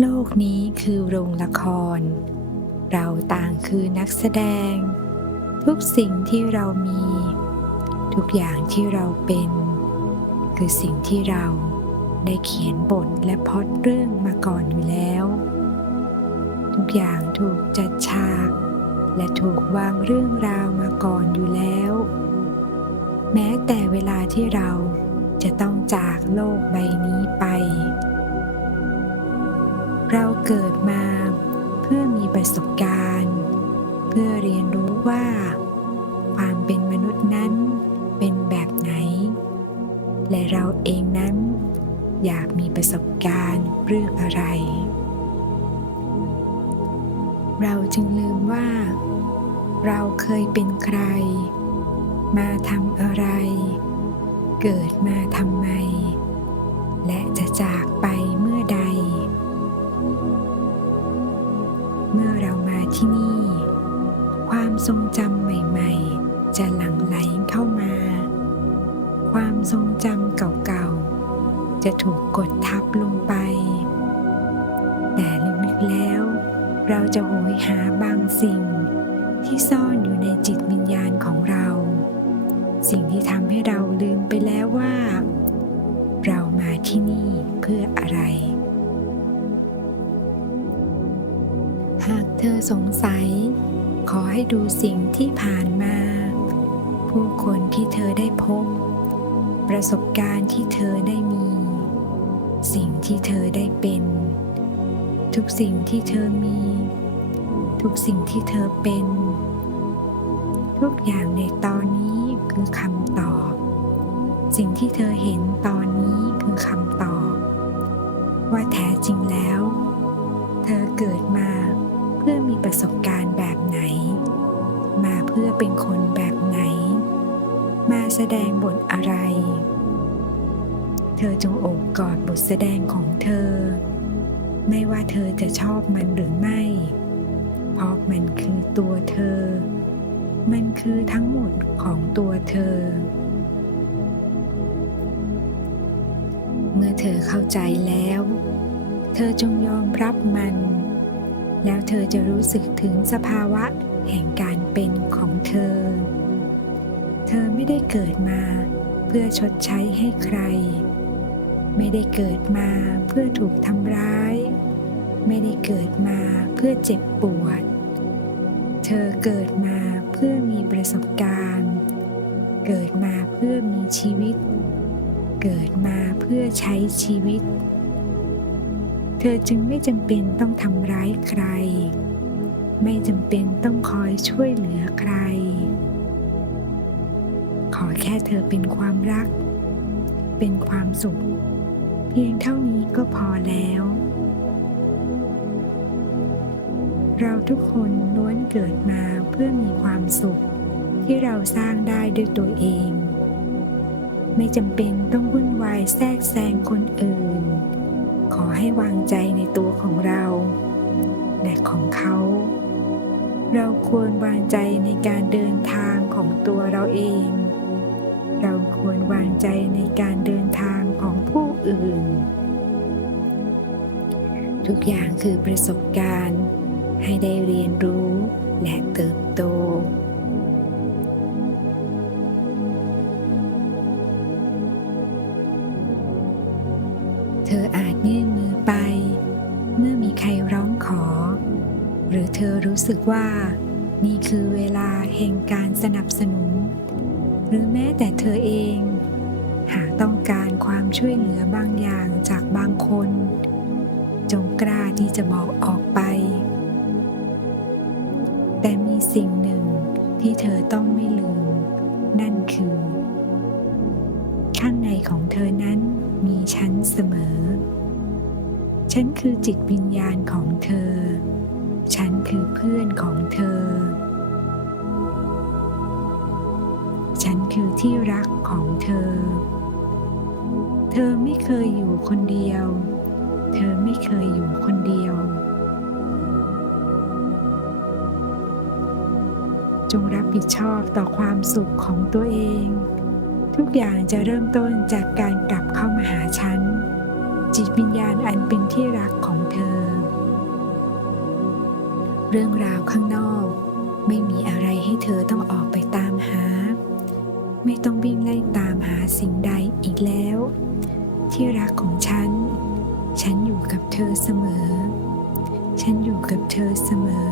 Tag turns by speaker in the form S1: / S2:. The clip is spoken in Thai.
S1: โลกนี้คือโรงละคร เราต่างคือนักแสดง ทุกสิ่งที่เรามี ทุกอย่างที่เราเป็น คือสิ่งที่เราได้เขียนบทและพอดเรื่องมาก่อนอยู่แล้ว ทุกอย่างถูกจัดฉาก และถูกวางเรื่องราวมาก่อนอยู่แล้ว แม้แต่เวลาที่เราจะต้องจากโลกใบนี้ไป เราเกิดมาเพื่อมีประสบการณ์ เพื่อเรียนรู้ว่า ความเป็นมนุษย์นั้นเป็นแบบไหน และเราเองนั้นอยากมีประสบการณ์เรื่องอะไร เราจึงลืมว่า เราเคยเป็นใคร มาทำอะไร เกิดมาทำไม และจะจากไปเมื่อใด เมื่อเรามาที่นี่ ความทรงจำใหม่ๆ จะหลั่งไหลเข้ามา ความทรงจำเก่าๆ จะถูกกดทับลงไป แต่ลึกๆแล้ว เราจะโหยหาบางสิ่งที่ซ่อนอยู่ในจิตวิญญาณของเรา สิ่งที่ทำให้เราลืมไปแล้วว่า เรามาที่นี่เพื่ออะไร หากเธอสงสัย ขอให้ดูสิ่งที่ผ่านมา ผู้คนที่เธอได้พบ ประสบการณ์ที่เธอได้มี สิ่งที่เธอได้เป็น ทุกสิ่งที่เธอมี ทุกสิ่งที่เธอเป็น ทุกอย่างในตอนนี้คือคำตอบ สิ่งที่เธอเห็นตอนนี้คือคำตอบ ว่าแท้จริงแล้ว เธอเกิดมา ประสบการณ์แบบไหน มาเพื่อเป็นคนแบบไหน มาแสดงบทอะไร เธอจงโอบกอดบทแสดงของเธอ ไม่ว่าเธอจะชอบมันหรือไม่ เพราะมันคือตัวเธอ มันคือทั้งหมดของตัวเธอ เมื่อเธอเข้าใจแล้ว เธอจงยอมรับมัน แล้วเธอจะรู้สึกถึงสภาวะแห่งการเป็นของเธอ เธอไม่ได้เกิดมาเพื่อชดใช้ให้ใคร ไม่ได้เกิดมาเพื่อถูกทำร้าย ไม่ได้เกิดมาเพื่อเจ็บปวด เธอเกิดมาเพื่อมีประสบการณ์ เกิดมาเพื่อมีชีวิต เกิดมาเพื่อใช้ชีวิต ธอจึงไม่จำเป็นต้องทำร้ายใคร ไม่จำเป็นต้องคอยช่วยเหลือใคร ขอแค่เธอเป็นความรัก เป็นความสุข เพียงเท่านี้ก็พอแล้ว เราทุกคนล้วนเกิดมาเพื่อมีความสุขที่เราสร้างได้ด้วยตัวเอง ไม่จำเป็นต้องวุ่นวายแทรกแซงคนอื่น ให้วางใจในตัวของเรา และของเขา เราควรวางใจในการเดินทางของตัวเราเอง เราควรวางใจในการเดินทางของผู้อื่น ทุกอย่างคือประสบการณ์ให้ได้เรียนรู้และเติบโต มื่อมีใครร้องขอ หรือเธอรู้สึกว่า นี่คือเวลาแห่งการสนับสนุน หรือแม้แต่เธอเอง หากต้องการความช่วยเหลือบางอย่างจากบางคน จงกล้าที่จะบอกออกไป แต่มีสิ่งหนึ่งที่เธอต้องไม่ลืม นั่นคือ ข้างในของเธอนั้นมีฉันเสมอ ฉันคือจิตวิญญาณของเธอ ฉันคือเพื่อนของเธอ ฉันคือที่รักของเธอ เธอไม่เคยอยู่คนเดียว เธอไม่เคยอยู่คนเดียว จงรับผิดชอบต่อความสุขของตัวเอง ทุกอย่างจะเริ่มต้นจากการกลับเข้ามาหาฉัน จิตวิญญาณอันเป็นที่รักของเธอ เรื่องราวข้างนอกไม่มีอะไรให้เธอต้องออกไปตามหา ไม่ต้องวิ่งไล่ตามหาสิ่งใดอีกแล้ว ที่รักของฉัน ฉันอยู่กับเธอเสมอ ฉันอยู่กับเธอเสมอ